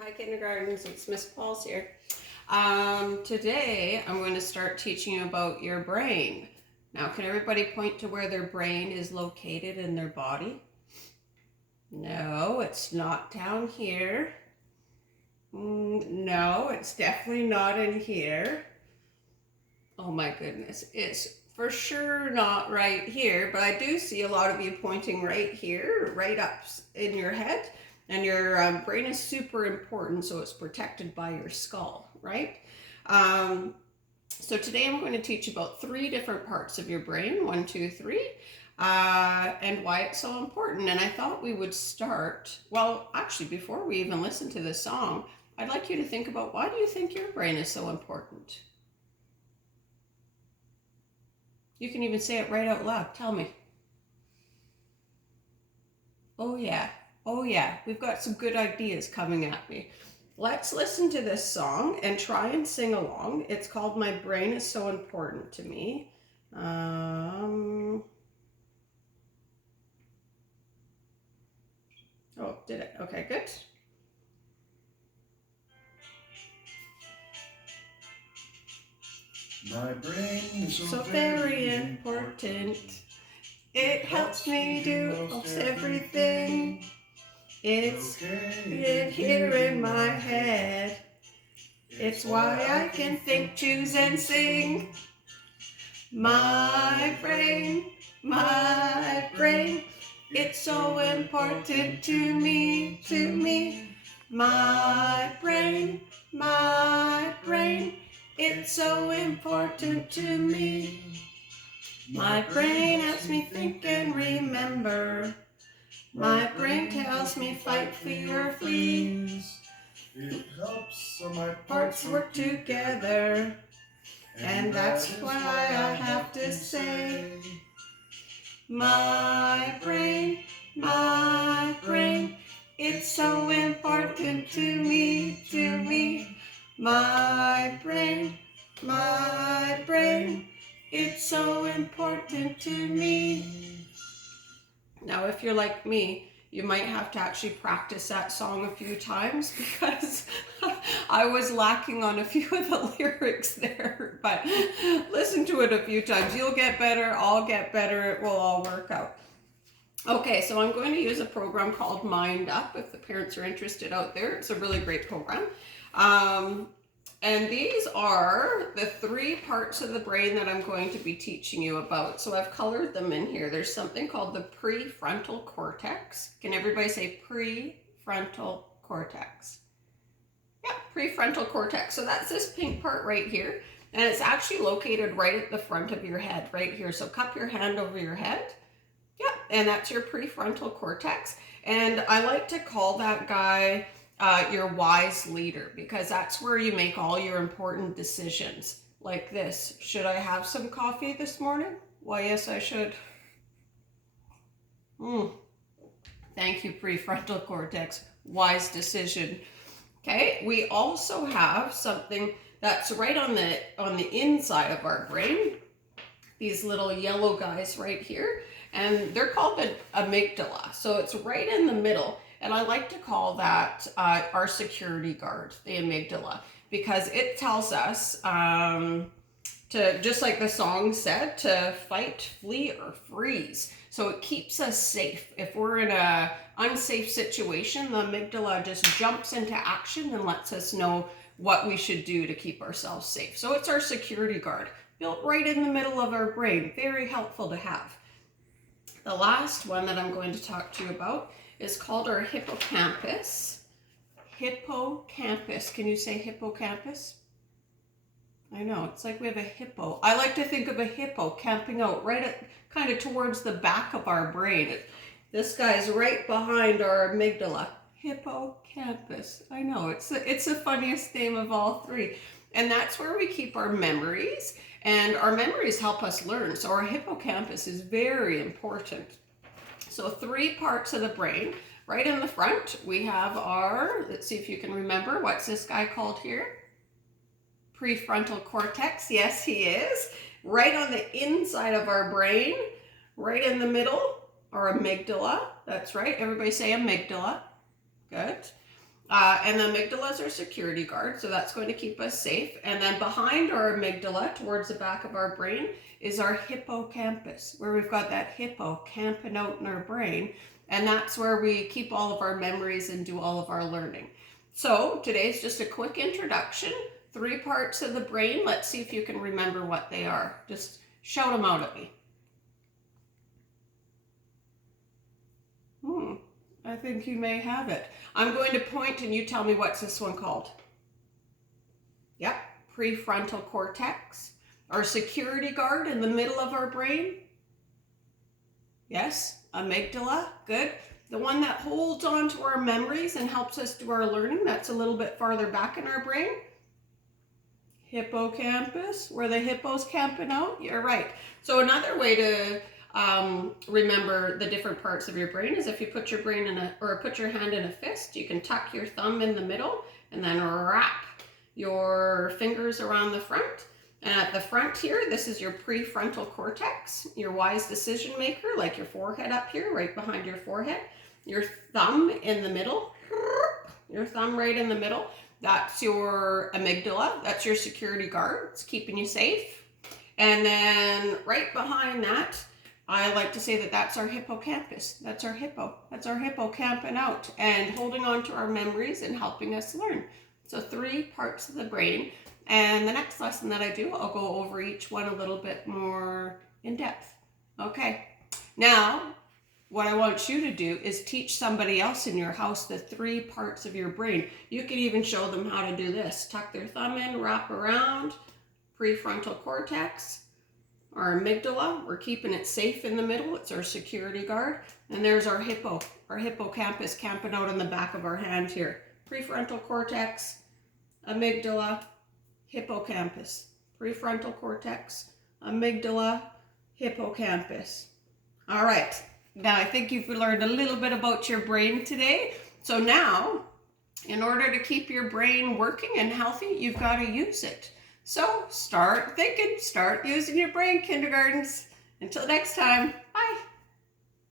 Hi kindergartens, it's Miss Pauls here. Today I'm going to start teaching you about your brain. Now, can everybody point to where their brain is located in their body? No, it's not down here. No, it's definitely not in here. Oh my goodness, it's for sure not right here, but I do see a lot of you pointing right here, right up in your head. And your brain is super important, so it's protected by your skull, right? Um, so today I'm going to teach about 3 different parts of your brain, 1, 2, 3, and why it's so important. And I thought we would start, well, actually, before we even listen to this song, I'd like you to think about, why do you think your brain is so important? You can even say it right out loud. Tell me. Oh yeah. Oh yeah. We've got some good ideas coming at me. Let's listen to this song and try and sing along. It's called My Brain is So Important to Me. Oh, did it? Okay, good. My brain is So very important. It helps me do most everything. It's here in my head. It's why I can think, choose, and sing. My brain, it's so important to me, My brain, it's so important to me. My brain helps me think and remember. My brain tells me fight, fear, or flee. It helps so my Parts work together. And that's why I have to say, my brain, it's so important to me, My brain, it's so important to me. Now, if you're like me, you might have to actually practice that song a few times because I was lacking on a few of the lyrics there. But listen to it a few times. You'll get better, I'll get better, it will all work out. Okay, so I'm going to use a program called Mind Up if the parents are interested out there. It's a really great program. And these are the 3 parts of the brain that I'm going to be teaching you about. So I've colored them in here. There's something called the prefrontal cortex. Can everybody say prefrontal cortex? Yeah, prefrontal cortex. So that's this pink part right here. And it's actually located right at the front of your head, right here. So cup your hand over your head. Yeah, and that's your prefrontal cortex. And I like to call that guy your wise leader because that's where you make all your important decisions. Like this: should I have some coffee this morning? Why, yes, I should. Thank you, prefrontal cortex. Wise decision. Okay, we also have something that's right on the inside of our brain. These little yellow guys right here, and they're called the amygdala. So it's right in the middle, and I like to call that our security guard, the amygdala, because it tells us to, just like the song said, to fight, flee, or freeze. So it keeps us safe. If we're in a unsafe situation, the amygdala just jumps into action and lets us know what we should do to keep ourselves safe. So it's our security guard, built right in the middle of our brain. Very helpful to have. The last one that I'm going to talk to you about is called our hippocampus. Hippocampus. Can you say hippocampus? I know, it's like we have a hippo. I like to think of a hippo camping out right at kind of towards the back of our brain. This guy's right behind our amygdala. Hippocampus. I know, it's the funniest name of all 3. And that's where we keep our memories, and our memories help us learn. So our hippocampus is very important. So 3 parts of the brain. Right in the front, we have our, let's see if you can remember, what's this guy called here? Prefrontal cortex. Yes, he is. Right on the inside of our brain, right in the middle, our amygdala. That's right. Everybody say amygdala. Good. And the amygdala is our security guard, so that's going to keep us safe. And then behind our amygdala, towards the back of our brain, is our hippocampus, where we've got that hippo camping out in our brain. And that's where we keep all of our memories and do all of our learning. So today's just a quick introduction. 3 parts of the brain. Let's see if you can remember what they are. Just shout them out at me. I think you may have it. I'm going to point and you tell me what's this one called. Yep, prefrontal cortex. Our security guard in the middle of our brain. Yes, amygdala, good. The one that holds on to our memories and helps us do our learning, that's a little bit farther back in our brain. Hippocampus, where the hippo's camping out. You're right. So another way to remember the different parts of your brain is if you put your brain in put your hand in a fist, you can tuck your thumb in the middle and then wrap your fingers around the front. And at the front here, this is your prefrontal cortex, your wise decision maker, like your forehead up here, right behind your forehead. Your thumb in the middle, your thumb right in the middle. That's your amygdala. That's your security guard. It's keeping you safe. And then right behind that, I like to say that that's our hippocampus. That's our hippo. That's our hippo camping out and holding on to our memories and helping us learn. So 3 parts of the brain. And the next lesson that I do, I'll go over each one a little bit more in depth. Okay. Now, what I want you to do is teach somebody else in your house the 3 parts of your brain. You can even show them how to do this. Tuck their thumb in, wrap around, prefrontal cortex, our amygdala. We're keeping it safe in the middle. It's our security guard. And there's our hippocampus camping out in the back of our hand here. Prefrontal cortex, amygdala, hippocampus. Prefrontal cortex, amygdala, hippocampus. All right. Now, I think you've learned a little bit about your brain today. So now, in order to keep your brain working and healthy, you've got to use it. So start thinking, start using your brain, kindergartens. Until next time.